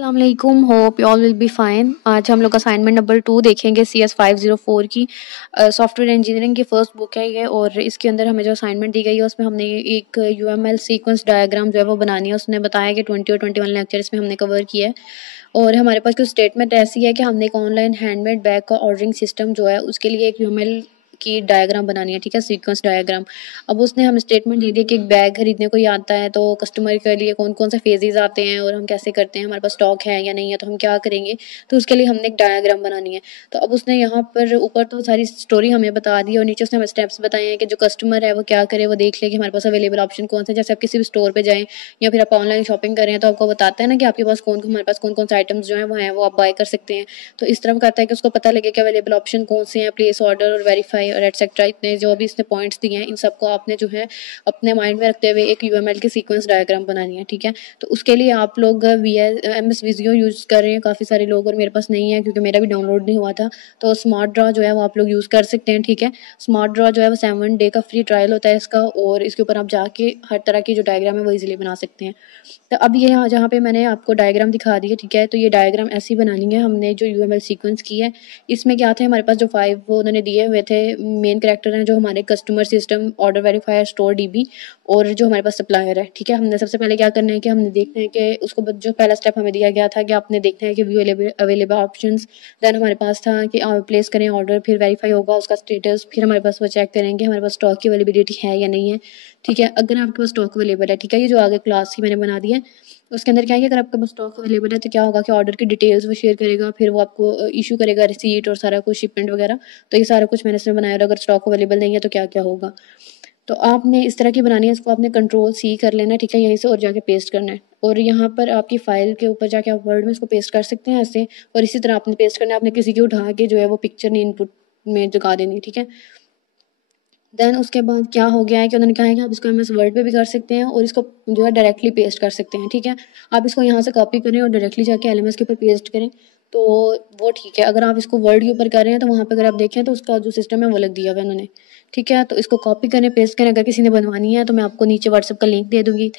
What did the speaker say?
अस्सलाम वालेकुम, hope you all will be fine. आज हम लोग असाइनमेंट नंबर 2 देखेंगे CS 504 की। सॉफ्टवेयर इंजीनियरिंग की फर्स्ट बुक है ये, और इसके अंदर हमें जो असाइनमेंट दी गई है उसमें हमने एक UML सीक्वेंस डायग्राम जो है वो बनानी है। उसने बताया कि 20 और 21 लेक्चर इसमें हमने कवर किया है, और हमारे पास कुछ स्टेटमेंट ऐसी है कि हमने एक ऑनलाइन हैंडमेड बैग का ऑर्डरिंग सिस्टम जो है उसके लिए एक UML की डायग्राम बनानी है, ठीक है, सीक्वेंस डायग्राम। अब उसने हमें स्टेटमेंट दे दिया कि एक बैग खरीदने कोई आता है तो कस्टमर के लिए कौन कौन से फेजेस आते हैं और हम कैसे करते हैं, हमारे पास स्टॉक है या नहीं है, तो हम क्या करेंगे, तो उसके लिए हमने एक डायग्राम बनानी है। तो अब उसने यहाँ पर ऊपर तो सारी स्टोरी हमें बता दी, और नीचे उसने हमें स्टेप्स बताए हैं कि जो कस्टमर है वो क्या करे, वो देख ले कि हमारे पास अवेलेबल ऑप्शन कौन से। जैसे आप किसी भी स्टोर पर जाएँ या फिर आप ऑनलाइन शॉपिंग कर रहे हैं तो आपको बताता है ना कि आपके पास हमारे पास कौन कौन से आइटम्स जो हैं वो हैं, वो आप बाय कर सकते हैं। तो इस तरह कहता है कि उसको पता लगे कि अवेलेबल ऑप्शन कौन से हैं, प्लेस ऑर्डर और वेरीफाई और एटसेट्रा। इतने जो भी इसने पॉइंट्स दिए हैं इन सबको आपने जो है अपने माइंड में रखते हुए एक UML की सीक्वेंस डायग्राम बनानी है, ठीक है। तो उसके लिए आप लोग MS विजियो यूज़ कर रहे हैं काफ़ी सारे लोग, और मेरे पास नहीं है क्योंकि मेरा भी डाउनलोड नहीं हुआ था। तो स्मार्ट ड्रॉ जो है वो आप लोग यूज़ कर सकते हैं, ठीक है। स्मार्ट ड्रॉ जो है वो 7 डे का फ्री ट्रायल होता है इसका, और इसके ऊपर आप जाके हर तरह की जो डायग्राम है वो ईजिली बना सकते हैं। तो अब ये यहाँ जहाँ पे मैंने आपको डायग्राम दिखा दी है, ठीक है, तो ये डायग्राम ऐसी बनानी है हमने जो UML सीक्वेंस की है। इसमें क्या थे, हमारे पास जो 5 वो उन्होंने दिए हुए थे मेन कैरेक्टर हैं, जो हमारे customer system, order verifier, store DB, और जो हमारे पास सप्लायर है, ठीक है। हमने सबसे पहले क्या करना है कि हमने देखना है कि उसको जो पहला स्टेप हमें दिया गया था कि आपने देखना है कि व्यू अवेलेबल ऑप्शंस। देन हमारे पास था कि प्लेस करें ऑर्डर, फिर वेरीफाई होगा उसका स्टेटस, फिर हमारे पास वो चेक करेंगे हमारे पास स्टॉक की अवेलेबिलिटी है या नहीं है, ठीक है। अगर आपके पास स्टॉक अवेलेबल है, ठीक है, ये जो आगे क्लास की मैंने बना दी है उसके अंदर क्या है कि अगर आपके पास स्टॉक अवेलेबल है तो क्या होगा कि ऑर्डर की डिटेल्स वो शेयर करेगा, फिर वो आपको इशू करेगा रिसीट और सारा कुछ, शिपमेंट वगैरह। तो ये सारा कुछ मैंने इसमें बनाया, और अगर स्टॉक अवेलेबल नहीं है तो क्या क्या होगा। तो आपने इस तरह की बनानी है, इसको आपने कंट्रोल C कर लेना है, ठीक है, यहीं से, और जाके पेस्ट करना है। और यहाँ पर आपकी फाइल के ऊपर जाके आप वर्ड में इसको पेस्ट कर सकते हैं ऐसे, और इसी तरह आपने पेस्ट करना है। आपने किसी की उठा के जो है वो पिक्चर नहीं इनपुट में जगा देनी, ठीक है। देन उसके बाद क्या हो गया है कि उन्होंने कहा है कि आप इसको MS वर्ड पे भी कर सकते हैं, और इसको जो है डायरेक्टली पेस्ट कर सकते हैं, ठीक है। आप इसको यहाँ से कॉपी करें और डायरेक्टली जाके LMS के ऊपर पेस्ट करें, तो वो ठीक है। अगर आप इसको वर्ड के ऊपर कर रहे हैं तो वहाँ पे अगर आप देखें तो उसका जो सिस्टम है वो अलग दिया हुआ है उन्होंने, ठीक है। तो इसको कॉपी करें, पेस्ट करें। अगर किसी ने बनवानी है तो मैं आपको नीचे WhatsApp का लिंक दे दूँगी।